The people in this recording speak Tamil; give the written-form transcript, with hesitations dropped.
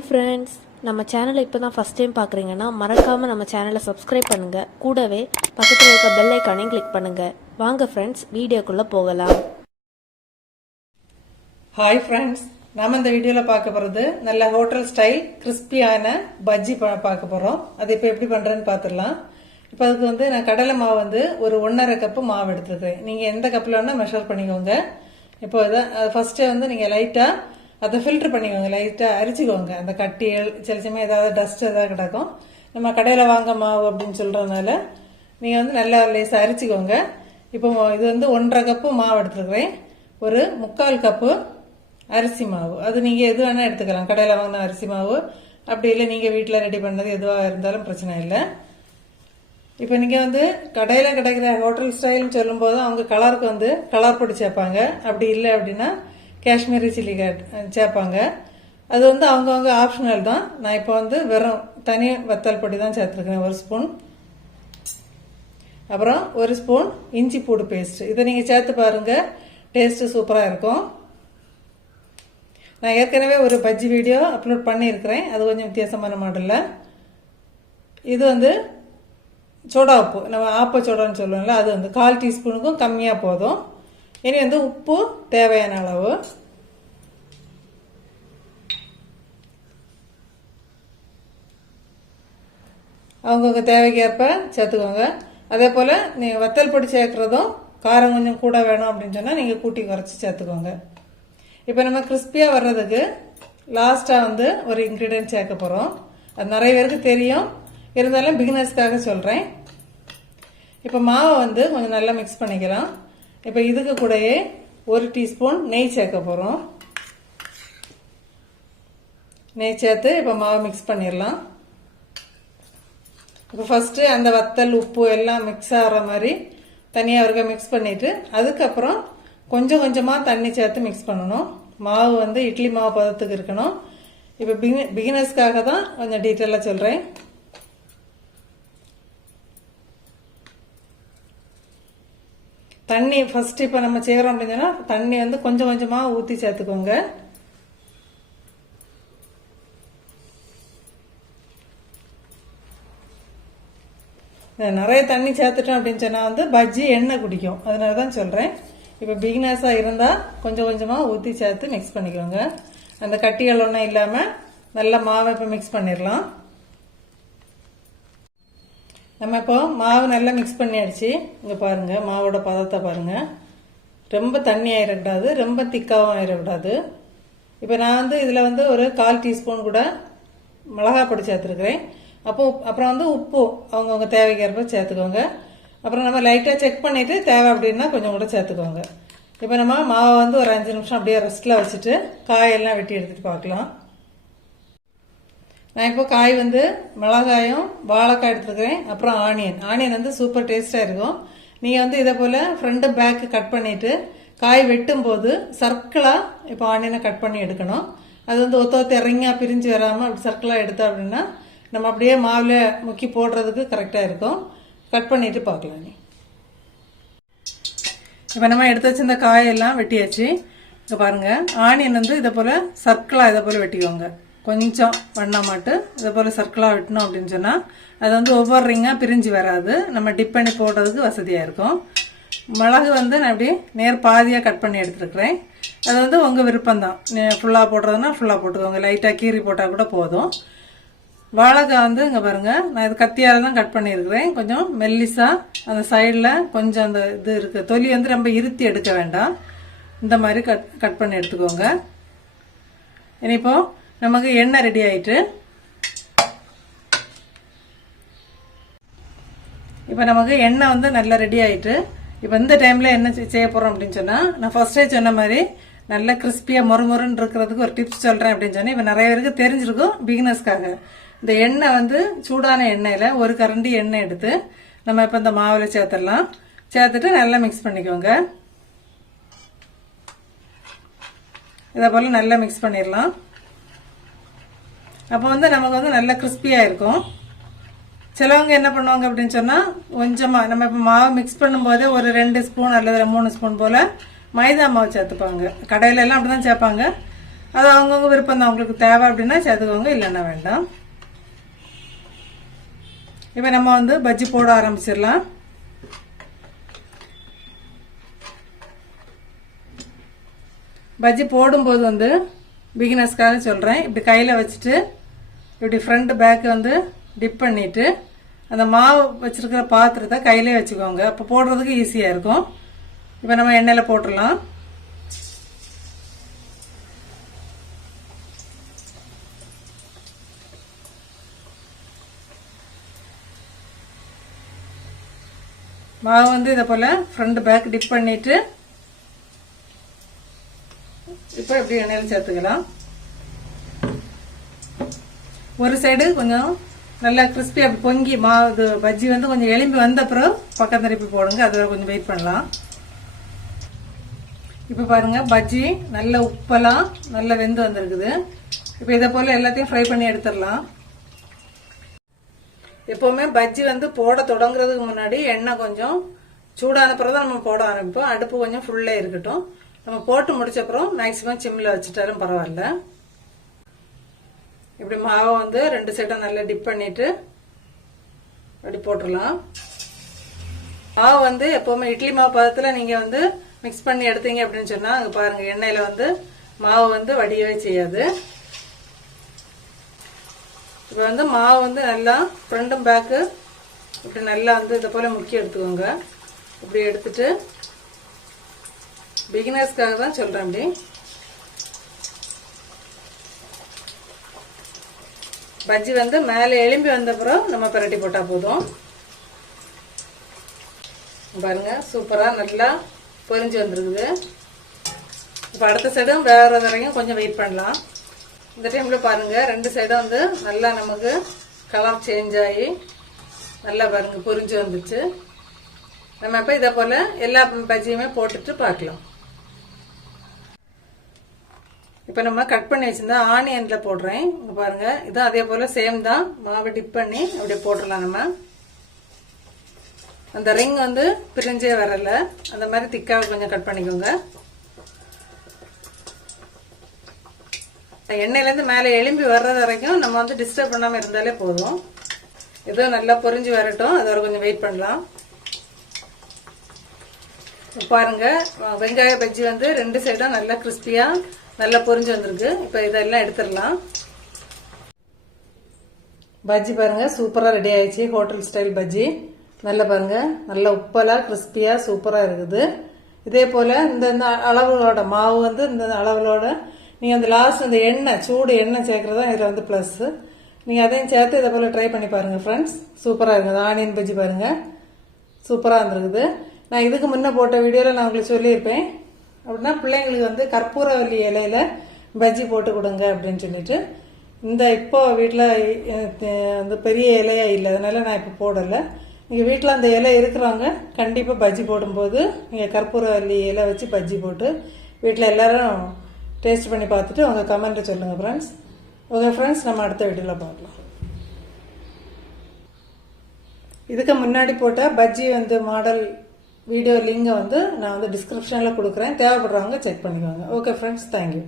ஹாய் ஃப்ரெண்ட்ஸ், நம்ம சேனலை இப்போ தான் ஃபஸ்ட் டைம் பார்க்குறீங்கன்னா மறக்காமல் நம்ம சேனலை சப்ஸ்கிரைப் பண்ணுங்கள். கூடவே பக்கத்தில் இருக்க பெல் ஐக்கானையும் கிளிக் பண்ணுங்கள். வாங்க ஃப்ரெண்ட்ஸ், வீடியோக்குள்ளே போகலாம். ஹாய் ஃப்ரெண்ட்ஸ், நாம் இந்த வீடியோவில் பார்க்க போகிறது நல்ல ஹோட்டல் ஸ்டைல் கிறிஸ்பியான பஜ்ஜி பார்க்க போகிறோம். அது இப்போ எப்படி பண்ணுறேன்னு பார்த்துடலாம். இப்போ அதுக்கு நான் கடலை மாவு ஒரு 1.5 கப்பு மாவு எடுத்துருக்கேன். நீங்கள் எந்த கப்பில் வேணால் மெஷர் பண்ணிக்கோங்க. இப்போ இதை ஃபஸ்ட்டே நீங்கள் லைட்டாக அதை ஃபில்டர் பண்ணிக்கோங்க, லைட்டாக அரிச்சிக்கோங்க. அந்த கட்டியல் சில சமயம் ஏதாவது டஸ்ட் ஏதாவது கிடக்கும். நம்ம கடையில் வாங்க மாவு அப்படின்னு சொல்கிறதுனால நீங்கள் நல்லா லேசாக அரிச்சிக்கோங்க. இப்போ இது 1.5 கப்பு மாவு எடுத்துருக்கிறேன். ஒரு 3/4 கப்பு அரிசி மாவு, அது நீங்கள் எது வேணால் எடுத்துக்கலாம். கடையில் வாங்கின அரிசி மாவு அப்படி இல்லை, நீங்கள் வீட்டில் ரெடி பண்ணது எதுவாக இருந்தாலும் பிரச்சனை இல்லை. இப்போ நீங்கள் கடையில் கிடைக்கிற ஹோட்டல் ஸ்டைல்னு சொல்லும்போது அவங்க கலருக்கு கலர் பொடி சேர்ப்பாங்க. அப்படி இல்லை அப்படின்னா காஷ்மீரி சில்லி சேர்ப்பாங்க. அது அவங்கவுங்க ஆப்ஷனல் தான். நான் இப்போ வெறும் தனி வத்தல் பொடி தான் சேர்த்துருக்கேன், 1 ஸ்பூன். அப்புறம் 1 ஸ்பூன் இஞ்சி பூடு பேஸ்ட். இதை நீங்கள் சேர்த்து பாருங்கள், டேஸ்ட்டு சூப்பராக இருக்கும். நான் ஏற்கனவே ஒரு பஜ்ஜி வீடியோ அப்லோட் பண்ணியிருக்கிறேன், அது கொஞ்சம் வித்தியாசமான மாடலில். இது சோடா உப்பு, நம்ம ஆப்ப சோடான்னு சொல்லுவோம்ல, அது 1/4 டீஸ்பூனுக்கும் கம்மியாக போதும். இனி உப்பு தேவையான அளவு. அவங்கவுங்க தேவைக்கேற்ப சேர்த்துக்கோங்க. அதே போல் நீங்கள் வத்தல் பொடி சேர்க்குறதும் காரம் கொஞ்சம் கூட வேணும் அப்படின்னு சொன்னால் நீங்கள் கூட்டி குறைச்சி சேர்த்துக்கோங்க. இப்போ நம்ம கிறிஸ்பியாக வர்றதுக்கு லாஸ்ட்டாக ஒரு இன்க்ரீடியன்ட் சேர்க்க போகிறோம். அது நிறைய பேருக்கு தெரியும், இருந்தாலும் பிகினர்ஸ்க்காக சொல்கிறேன். இப்போ மாவை கொஞ்சம் நல்லா மிக்ஸ் பண்ணிக்கலாம். இப்போ இதுக்கு கூடயே 1 டீஸ்பூன் நெய் சேர்க்க போகிறோம். நெய் சேர்த்து இப்போ மாவை மிக்ஸ் பண்ணிடலாம். இப்போ ஃபஸ்ட்டு அந்த வத்தல் உப்பு எல்லாம் மிக்ஸ் ஆகிற மாதிரி தனியாக இருக்க மிக்ஸ் பண்ணிவிட்டு அதுக்கப்புறம் கொஞ்சம் கொஞ்சமாக தண்ணி சேர்த்து மிக்ஸ் பண்ணணும். மாவு இட்லி மாவு பதத்துக்கு இருக்கணும். இப்போ பிகினர்ஸ்க்காக தான் கொஞ்சம் டீட்டெயிலாக சொல்கிறேன். தண்ணி ஃபர்ஸ்ட் இப்போ நம்ம செய்கிறோம் அப்படின்னா தண்ணி கொஞ்சம் கொஞ்சமாக ஊற்றி சேர்த்துக்கோங்க. நிறைய தண்ணி சேர்த்துட்டோம் அப்படின்னு சொன்னால் பஜ்ஜி எண்ணெய் குடிக்கும், அதனால தான் சொல்கிறேன். இப்போ பிகினர்ஸாக இருந்தால் கொஞ்சம் கொஞ்சமாக ஊற்றி சேர்த்து மிக்ஸ் பண்ணிக்கோங்க. அந்த கட்டிகள் ஒன்றும் இல்லாமல் நல்லா மாவை இப்போ மிக்ஸ் பண்ணிடலாம். நம்ம இப்போ மாவு நல்லா மிக்ஸ் பண்ணியாச்சு. இங்கே பாருங்கள், மாவோட பதத்தை பாருங்கள். ரொம்ப தண்ணி ஆயிடக்கூடாது, ரொம்ப திக்காகவும் ஆயிடக்கூடாது. இப்போ நான் இதில் ஒரு 1/4 டீஸ்பூன் கூட மிளகா பொடி சேர்த்துருக்குறேன். அப்புறம் உப்பு அவங்கவுங்க தேவைக்கேற்ப சேர்த்துக்கோங்க. அப்புறம் நம்ம லைட்டாக செக் பண்ணிவிட்டு தேவை அப்படின்னா கொஞ்சம் கூட சேர்த்துக்கோங்க. இப்போ நம்ம மாவை ஒரு 5 நிமிஷம் அப்படியே ரெஸ்ட்டில் வச்சுட்டு காயெல்லாம் வெட்டி எடுத்துகிட்டு பார்க்கலாம். நான் இப்போ காய் மிளகாயும் வாழைக்காய் எடுத்துருக்கிறேன். அப்புறம் ஆனியன் சூப்பர் டேஸ்ட்டாக இருக்கும். நீங்கள் இதே போல் ஃப்ரண்ட்டு பேக்கு கட் பண்ணிவிட்டு காய் வெட்டும் போது சர்க்கிளாக இப்போ ஆனியனை கட் பண்ணி எடுக்கணும். அது ஒத்த இறங்கியாக பிரிஞ்சு வராமல் அப்படி சர்க்கிளாக எடுத்தோம் அப்படின்னா நம்ம அப்படியே மாவில் முக்கி போடுறதுக்கு கரெக்டாக இருக்கும். கட் பண்ணிவிட்டு பார்க்கலாம். இப்போ நம்ம எடுத்து வச்சு இந்த காயெல்லாம் வெட்டியாச்சு. இப்போ பாருங்கள், ஆனியன் இதை போல் சர்க்கிளாக இதை போல் வெட்டிக்கோங்க. கொஞ்சம் வண்ணமாட்டு இதை போல் சர்க்கிளாக வெட்டணும் அப்படின்னு சொன்னால் அது ஒவ்வொரு ரிங்காக பிரிஞ்சு வராது, நம்ம டிப் பண்ணி போடுறதுக்கு வசதியாக இருக்கும். மிளகு நான் அப்படி நேர் பாதியாக கட் பண்ணி எடுத்துருக்குறேன். அது உங்கள் விருப்பம்தான், ஃபுல்லாக போடுறதுனா ஃபுல்லாக போட்டுக்கோங்க, லைட்டாக கீறி போட்டால் கூட போதும். வாழைக்காய் இங்கே பாருங்கள், நான் இது கத்தியால் தான் கட் பண்ணியிருக்கிறேன். கொஞ்சம் மெல்லிஸாக அந்த சைடில் கொஞ்சம் அந்த இது இருக்குது, தொலி ரொம்ப இருத்தி எடுக்க வேண்டாம், இந்த மாதிரி கட் பண்ணி எடுத்துக்கோங்க. இனிப்போ நமக்கு எண்ணெய் ரெடி ஆயிட்டு, இப்போ நமக்கு எண்ணெய் நல்லா ரெடி ஆயிட்டு. இப்போ இந்த டைமில் என்ன செய்ய போகிறோம் அப்படின்னு சொன்னால், நான் ஃபர்ஸ்டே சொன்ன மாதிரி நல்லா கிறிஸ்பியாக மொறுமொறுன்னு இருக்கிறதுக்கு ஒரு டிப்ஸ் சொல்கிறேன் அப்படின்னு சொன்னேன். இப்போ நிறைய பேருக்கு தெரிஞ்சிருக்கும் பிகினர்ஸ்க்காக. இந்த எண்ணெய் சூடான எண்ணெயில் 1 கரண்டி எண்ணெய் எடுத்து நம்ம இப்போ இந்த மாவில் சேர்த்துடலாம். சேர்த்துட்டு நல்லா மிக்ஸ் பண்ணிக்கோங்க. இதை போல் நல்லா மிக்ஸ் பண்ணிடலாம். அப்போ நமக்கு நல்லா கிறிஸ்பியாக இருக்கும். சிலவங்க என்ன பண்ணுவாங்க அப்படின்னு சொன்னால் கொஞ்சமாக நம்ம இப்போ மாவு மிக்ஸ் பண்ணும்போதே ஒரு 2 ஸ்பூன் அல்லது 3 ஸ்பூன் போல் மைதா மாவு சேர்த்துப்பாங்க. கடையில எல்லாம் அப்படி தான் சேர்ப்பாங்க. அது அவங்கவுங்க விருப்பம் தான். உங்களுக்கு தேவை அப்படின்னா சேர்த்துக்கோங்க, இல்லைன்னா வேண்டாம். இப்போ நம்ம வந்து பஜ்ஜி போட ஆரம்பிச்சிடலாம். பஜ்ஜி போடும்போது வந்து பிகினர்ஸ்க்காக சொல்கிறேன். இப்படி கையில் வச்சுட்டு இப்படி ஃப்ரண்ட் பேக்கு வந்து டிப் பண்ணிவிட்டு அந்த மாவு வச்சுருக்கிற பாத்திரத்தை கையிலே வச்சுக்கோங்க. அப்போ போடுறதுக்கு ஈஸியாக இருக்கும். இப்போ நம்ம எண்ணெயில் போட்டுடலாம். மாவு வந்து இதை போல் ஃப்ரண்ட் பேக் டிப் பண்ணிவிட்டு இப்போ இப்படி எண்ணெயில் சேர்த்துக்கலாம். ஒரு சைடு கொஞ்சம் நல்லா கிறிஸ்பி அப்படி பொங்கி மாவு பஜ்ஜி வந்து கொஞ்சம் எலும்பி வந்த அப்புறம் பக்கம் திருப்பி போடுங்க. அது கொஞ்சம் வெயிட் பண்ணலாம். இப்போ பாருங்க பஜ்ஜி நல்ல உப்பெல்லாம் நல்லா வெந்து வந்திருக்குது. இப்போ இதை போல் எல்லாத்தையும் ஃப்ரை பண்ணி எடுத்துடலாம். எப்போவுமே பஜ்ஜி வந்து போட தொடங்குறதுக்கு முன்னாடி எண்ணெய் கொஞ்சம் சூடான பிறகு தான் நம்ம போட ஆரம்பிப்போம். அடுப்பு கொஞ்சம் ஃபுல்லாக இருக்கட்டும். நம்ம போட்டு முடிச்சப்புறம் மேக்சிமம் சிம்மில் வச்சுட்டாலும் பரவாயில்ல. இப்படி மாவை வந்து 2 சைடும் நல்லா டிப் பண்ணிட்டு அப்படி போட்டுடலாம். மாவு வந்து எப்போவுமே இட்லி மாவு பதத்தில் நீங்கள் வந்து மிக்ஸ் பண்ணி எடுத்தீங்க அப்படின்னு சொன்னால் அங்கே பாருங்கள் எண்ணெயில் வந்து மாவு வந்து வடியவே செய்யாது. இப்போ வந்து மாவு வந்து நல்லா ஃப்ரண்ட்டும் பேக்கு இப்படி நல்லா வந்து இதை போல் முக்கி எடுத்துக்கோங்க. இப்படி எடுத்துட்டு பிகினர்ஸ்க்காக தான் சொல்கிறேன். அப்படி பஜ்ஜி வந்து மேலே எலும்பி வந்தப்புறம் நம்ம பிரட்டி போட்டால் போதும். பாருங்க சூப்பராக நல்லா பொரிஞ்சு வந்துருக்குது. இப்போ அடுத்த சைடும் வேற வரைக்கும் கொஞ்சம் வெயிட் பண்ணலாம். இந்த டைமில் பாருங்கள் 2 சைடும் வந்து நல்லா நமக்கு கலர் சேஞ்ச் ஆகி நல்லா பாருங்கள் பொரிஞ்சு வந்துச்சு. நம்ம இப்போ இதை போல் எல்லா பஜ்ஜியுமே போட்டுட்டு பார்க்கலாம். இப்போ நம்ம கட் பண்ணி வச்சிருந்தா ஆனியனில் போடுறேன். இங்கே பாருங்கள் இதுவும் அதே போல் சேம் தான். மாவை டிப் பண்ணி அப்படியே போட்டுடலாம். நம்ம அந்த ரிங் வந்து பிரிஞ்சே வரல, அந்த மாதிரி திக்காக கொஞ்சம் கட் பண்ணிக்கோங்க. எண்ணெயிலேருந்து மேலே எலும்பி வர்றது வரைக்கும் நம்ம வந்து டிஸ்டர்ப் பண்ணாமல் இருந்தாலே போதும். இதுவும் நல்லா பொரிஞ்சு வரட்டும், அதோட கொஞ்சம் வெயிட் பண்ணலாம். பாருங்க வெங்காய பஜ்ஜி வந்து 2 சைடும் நல்லா கிறிஸ்பியாக நல்லா பொரிஞ்சு வந்திருக்கு. இப்போ இதெல்லாம் எடுத்துடலாம். பஜ்ஜி பாருங்க சூப்பராக ரெடி ஆயிடுச்சு. ஹோட்டல் ஸ்டைல் பஜ்ஜி நல்லா பாருங்க நல்லா உப்பெல்லாம் கிறிஸ்பியாக சூப்பராக இருக்குது. இதே போல் இந்த அளவுகளோட மாவு வந்து இந்த அளவுகளோட நீங்கள் அந்த லாஸ்ட் இந்த எண்ணெய் சூடு எண்ணெய் சேர்க்குறது தான் இதில் வந்து ப்ளஸ்ஸு. நீங்கள் அதையும் சேர்த்து இதை போல் ட்ரை பண்ணி பாருங்கள் ஃப்ரெண்ட்ஸ். சூப்பராக இருக்குது. ஆனியன் பஜ்ஜி பாருங்கள் சூப்பராக இருந்திருக்குது. நான் இதுக்கு முன்னே போட்ட வீடியோவில் நான் உங்களுக்கு சொல்லியிருப்பேன். அப்படின்னா பிள்ளைங்களுக்கு வந்து கற்பூரவல்லி இலையில பஜ்ஜி போட்டு கொடுங்க அப்படின்னு சொல்லிட்டு. இந்த இப்போ வீட்டில் வந்து பெரிய இலையாக இல்லை, அதனால நான் இப்போ போடலை. நீங்கள் வீட்டில் அந்த இலை இருக்கிறவங்க கண்டிப்பாக பஜ்ஜி போடும்போது நீங்கள் கற்பூரவல்லி இலை வச்சு பஜ்ஜி போட்டு வீட்டில் எல்லோரும் டேஸ்ட் பண்ணி பார்த்துட்டு உங்கள் கமெண்ட்டை சொல்லுங்கள் ஃப்ரெண்ட்ஸ். ஓகே ஃப்ரெண்ட்ஸ், நம்ம அடுத்த வீடியோவில் பார்க்கலாம். இதுக்கு முன்னாடி போட்ட பஜ்ஜி வந்து மாடல் வீடியோ லிங்கை வந்து நான் வந்து டிஸ்கிரிப்ஷனில் கொடுக்குறேன். தேவைப்படுறவங்க செக் பண்ணிக்கோங்க. Okay friends, thank you.